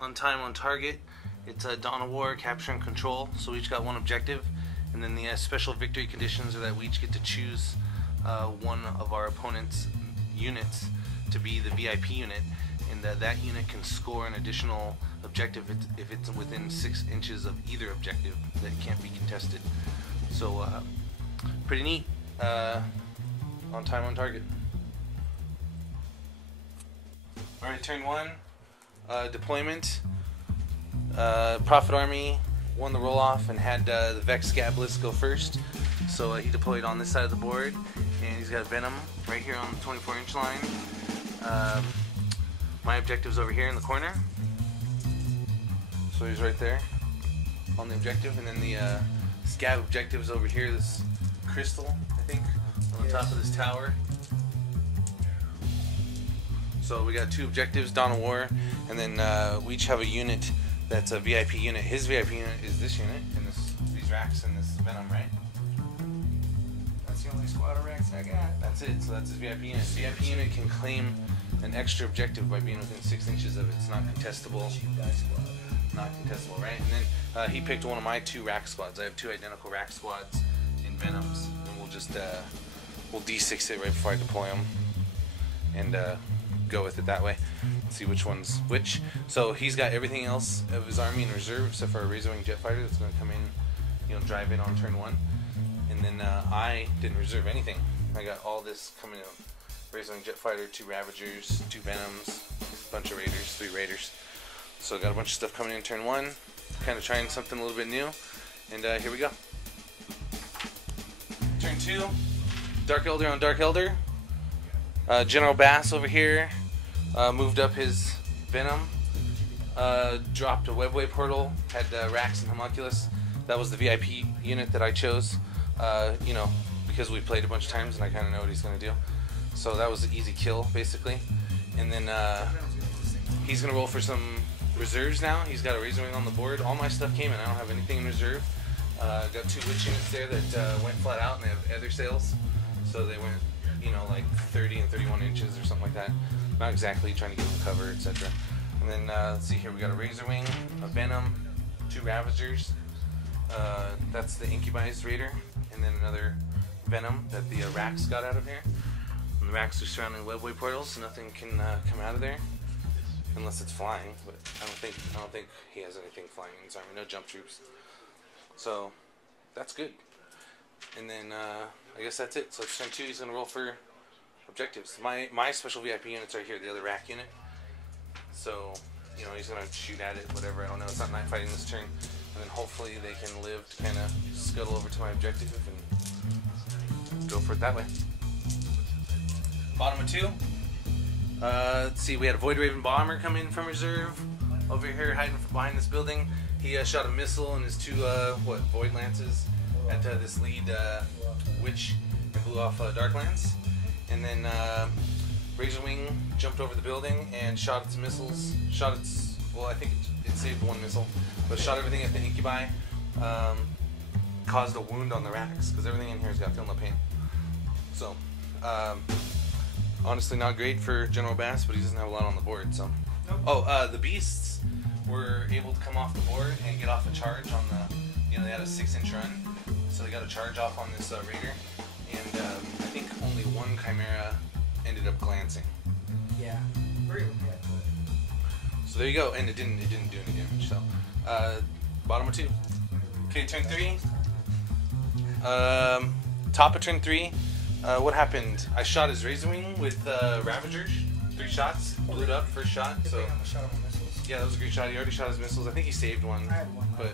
Ontime Ontarget. It's a Dawn of War, capture and control. So we each got one objective, and then the special victory conditions are that we each get to choose one of our opponent's units to be the VIP unit, and that unit can score an additional objective if it's within 6 inches of either objective that can't be contested. So pretty neat. Ontime Ontarget. Alright, turn 1. Deployment. Prophet Army won the roll-off and had the Vex Scabless go first. So he deployed on this side of the board, and he's got Venom right here on the 24-inch line. My objective's over here in the corner. So he's right there on the objective, and then the Scab objective's over here, this crystal, I think, on the top of this tower. So we got 2 objectives, Dawn of War, and then we each have a unit that's a VIP unit. His VIP unit is this unit, and these racks and this Venom, right? That's the only squad of racks I got. That's it, so that's his VIP unit. VIP unit can claim an extra objective by being within 6 inches of it. It's not contestable. Not contestable, right? And then he picked one of my 2 rack squads. I have 2 identical rack squads in Venoms, and we'll just we'll D6 it right before I deploy them, and go with it that way. See which one's which. So he's got everything else of his army in reserve except for a Razorwing jet fighter that's going to come in, drive in on turn 1. And then I didn't reserve anything. I got all this coming in: Razorwing jet fighter, 2 Ravagers, 2 Venoms, a bunch of Raiders, 3 Raiders. So I got a bunch of stuff coming in turn 1. Kind of trying something a little bit new. And here we go. Turn 2. Dark Eldar on Dark Eldar. General Bass over here moved up his Venom, dropped a webway portal, had Rax and Homunculus. That was the VIP unit that I chose, because we played a bunch of times and I kind of know what he's going to do. So that was an easy kill, basically. And then he's going to roll for some reserves now. He's got a Razorwing on the board. All my stuff came in. I don't have anything in reserve. Got 2 Witch units there that went flat out, and they have other sails. So they went like 30 and 31 inches or something like that. Not exactly, trying to get them cover, etc. And then let's see here, we got a Razorwing, a Venom, 2 Ravagers. That's the Incubi's Raider, and then another Venom that the Rax got out of here. And the Rax are surrounding webway portals, so nothing can come out of there unless it's flying. But I don't think he has anything flying in his army. No jump troops. So that's good. And then I guess that's it. So it's turn 2. He's going to roll for objectives. My special VIP unit's right here, the other rack unit. So, he's going to shoot at it, whatever. I don't know. It's not night fighting this turn. And then hopefully they can live to kind of scuttle over to my objective and go for it that way. Bottom of 2. Let's see. We had a Void Raven Bomber come in from reserve over here, hiding behind this building. He shot a missile and his 2 Void Lances at this lead Witch and blew off Dark Lance. And then Razorwing jumped over the building and shot its missiles. I think it saved 1 missile, but shot everything at the Incubi. Caused a wound on the racks because everything in here has got Feel No Pain. So, honestly, not great for General Bass, but he doesn't have a lot on the board. So, the beasts were able to come off the board and get off a charge on the. They had a 6-inch run, so they got a charge off on this Raider, and I think only 1 Chimera ended up glancing. Yeah. So there you go, and it didn't do any damage. So bottom of 2. Okay, turn 3. Top of turn 3. What happened? I shot his Razorwing with Ravagers. 3 shots, blew it up first shot. So. Yeah, that was a great shot. He already shot his missiles. I think he saved 1, but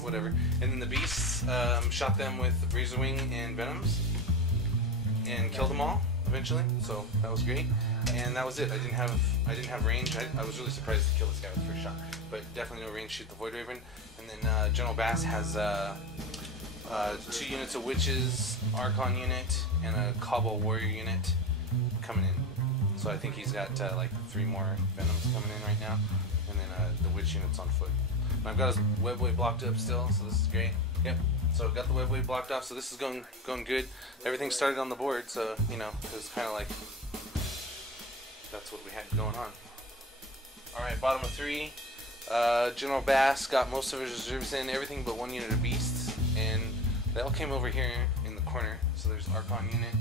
whatever. And then the beasts shot them with Razorwing and Venoms and killed them all eventually. So that was great. And that was it. I didn't have range. I was really surprised to kill this guy with the first shot, but definitely no range to shoot the Void Raven. And then General Bass has 2 units of Witches, Archon unit, and a Cobble Warrior unit coming in. So I think he's got like 3 more Venoms coming in right now. And then the Witch unit's on foot. And I've got his webway blocked up still, so this is great. Yep. So I've got the webway blocked off, so this is going good. Everything started on the board, so it was kind of like that's what we had going on. All right, bottom of 3. General Bass got most of his reserves in, everything but one unit of beasts, and they all came over here in the corner. So there's Archon unit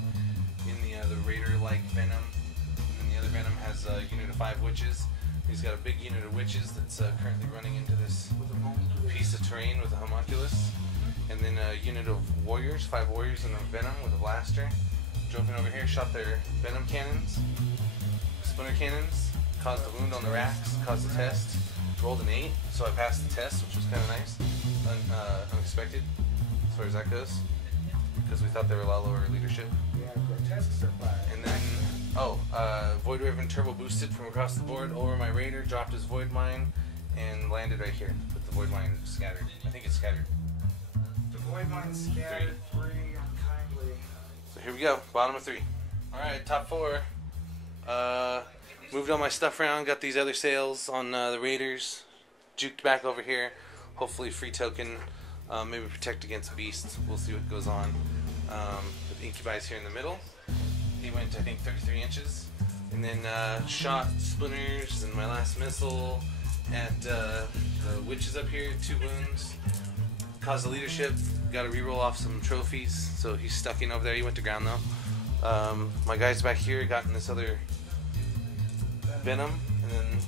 in the Raider-like Venom, and then the other Venom has a unit of 5 witches. He's got a big unit of witches that's currently running into this piece of terrain with a homunculus, and then a unit of warriors, 5 warriors in the Venom with a blaster. Drove in over here, shot their Venom cannons, splinter cannons, caused a wound on the racks, caused a test. Rolled an 8, so I passed the test, which was kind of nice, unexpected as far as that goes, because we thought they were a lot lower leadership. Yeah, grotesque survive. And then, Void Raven turbo boosted from across the board over my Raider, dropped his Void Mine, and landed right here. But the Void Mine scattered. I think it's scattered. The Void Mine scattered 3 unkindly. So here we go, bottom of 3. Alright, top 4. Moved all my stuff around, got these other sales on the Raiders, juked back over here, hopefully free token, maybe protect against beasts, we'll see what goes on. With Incubi's here in the middle, he went I think 33 inches, and then shot splinters and my last missile at the witches up here, 2 wounds, caused the leadership, got to reroll off some trophies, so he's stuck in over there, he went to ground though. My guys back here got in this other Venom, and then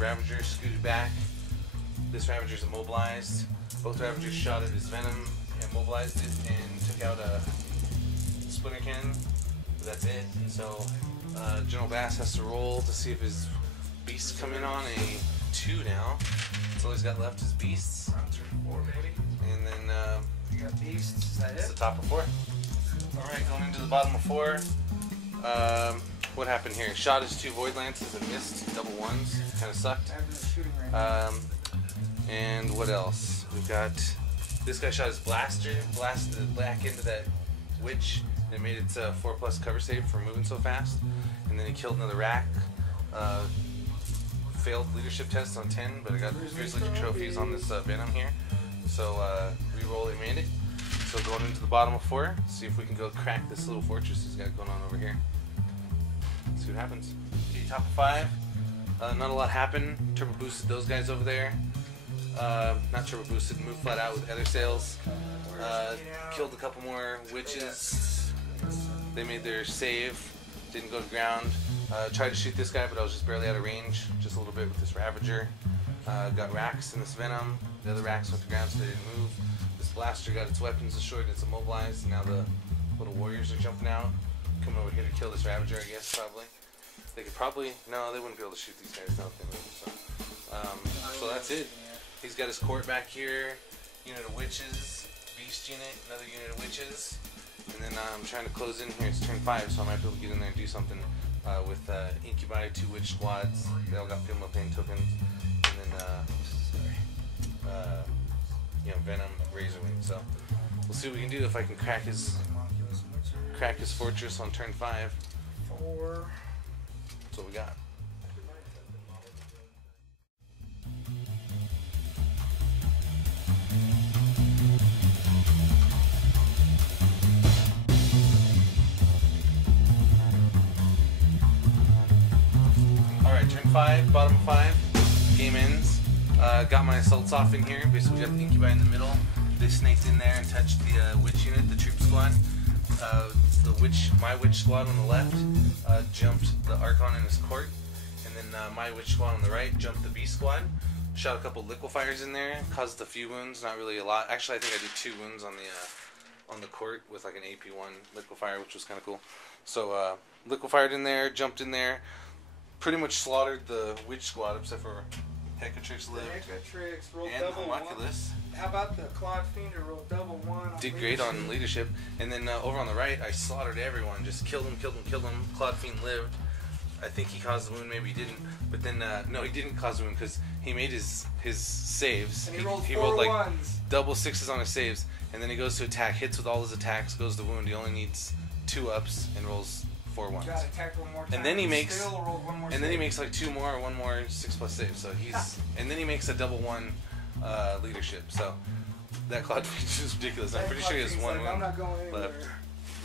Ravager scooted back. This Ravager's immobilized. Both Ravagers shot at his Venom, immobilized it, and took out a splinter cannon. But that's it. And so General Bass has to roll to see if his beasts come in on a 2 now. That's all he's got left is beasts. Round 3 4, baby. And then You got beasts. Is that it's it? the top of 4. All right, going into the bottom of 4. What happened here? Shot his 2 Void Lances and missed double ones. Kind of sucked. Having a shooting range. And what else? We've got this guy shot his blaster, blasted it back into that witch, and it made its 4+ cover save for moving so fast. And then he killed another rack. Failed leadership test on 10, but I got Grizzly trophies on this Venom here. So reroll it, made it. So going into the bottom of 4, see if we can go crack this little fortress he's got going on over here. See what happens. Okay, top of 5. Not a lot happened. Turbo boosted those guys over there. Not turbo boosted, moved flat out with other sales. Killed a couple more witches. They made their save. Didn't go to ground. Tried to shoot this guy, but I was just barely out of range. Just a little bit with this Ravager. Got racks in this Venom. The other racks went to ground, so they didn't move. This blaster got its weapons destroyed. It's immobilized. Now the little warriors are jumping out. Coming over here to kill this Ravager, I guess, probably. They could probably... No, they wouldn't be able to shoot these guys now if they move, so that's it. He's got his court back here. Unit of witches. Beast unit. Another unit of witches. And then I'm trying to close in here. It's turn 5, so I might be able to get in there and do something with Incubi, 2 witch squads. They all got Film of Pain tokens. And then, Venom, Razorwing. So we'll see what we can do if I can crack his fortress on turn 5. 4. That's what we got. Alright, turn 5, bottom 5. Game ends. Got my assaults off in here. Basically got the Incubi in the middle. They snaked in there and touched the witch unit, the troop squad. My witch squad on the left jumped the Archon in his court, and then my witch squad on the right jumped the beast squad. Shot a couple liquefiers in there, caused a few wounds, not really a lot. Actually, I think I did 2 wounds on the court with like an AP1 liquefier, which was kind of cool. So liquefired in there, jumped in there, pretty much slaughtered the witch squad except for Hecatrix lived. Hecatrix rolled and double Homunculus. 1. How about the Claude Fiend who rolled double 1? Did great on leadership. And then over on the right, I slaughtered everyone. Just killed him. Claude Fiend lived. I think he caused the wound, maybe he didn't. But then, no, he didn't cause the wound because he made his saves. And he rolled like ones. double 6s on his saves. And then he goes to attack, hits with all his attacks, goes to wound. He only needs 2 ups and rolls 4 ones. Got attacked one more time. And then he makes, Still rolled one more and then he makes like 2 more or 1 more 6+ save. So he's, and then he makes a double 1 leadership. So that Claude Fiend is ridiculous. I'm pretty sure he has 1 I'm wound not going anywhere. left.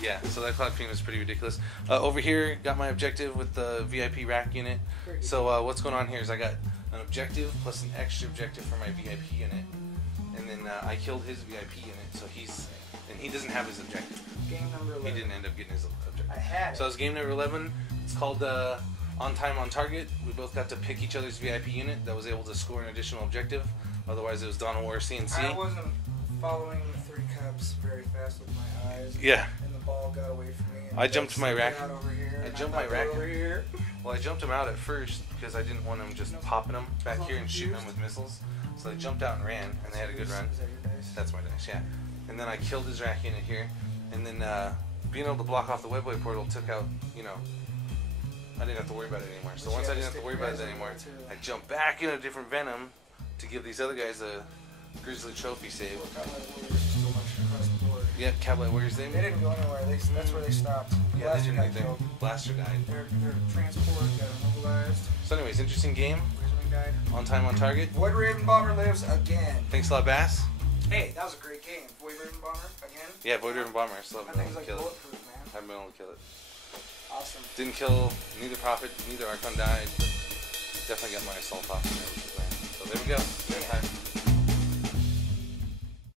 Yeah, so that Claude Fiend was pretty ridiculous. Over here, got my objective with the VIP rack unit. So what's going on here is I got an objective plus an extra objective for my VIP unit, and then I killed his VIP unit, so he doesn't have his objective. Game number 11. He didn't end up getting his objective. I had it. So that was game number 11. It's called Ontime Ontarget. We both got to pick each other's VIP unit that was able to score an additional objective. Otherwise, it was Dawn of War CNC. I wasn't following the 3 cups very fast with my eyes. Yeah. And the ball got away from me. And I jumped my rack. I jumped my rack. over here. Well, I jumped him out at first because I didn't want him just popping them back here and shooting them with missiles. So I jumped out and ran, and they had a good run. Is that your dice? That's my dice, yeah. And then I killed his rack unit here, and then being able to block off the webway portal took out, you know, I didn't have to worry about it anymore. So once I didn't have to worry about it anymore, I jumped back in a different Venom to give these other guys a Grizzly trophy save. Yep, Cowboy Warriors. They didn't go anywhere. That's where they stopped. Yeah, they didn't do anything. Blaster died. Their transport got immobilized. So anyways, interesting game. Razorwing died. Ontime Ontarget. Void Raven Bomber lives again. Thanks a lot, Bass. Hey, that was a great game. Void Raven Bomber again. Yeah, Void Raven Bomber. Still That haven't been thing's able to like kill it. bulletproof, man. Haven't been able to kill it. Awesome. Didn't kill neither Prophet, neither Archon died, but definitely got my assault off. So there we go. Next time.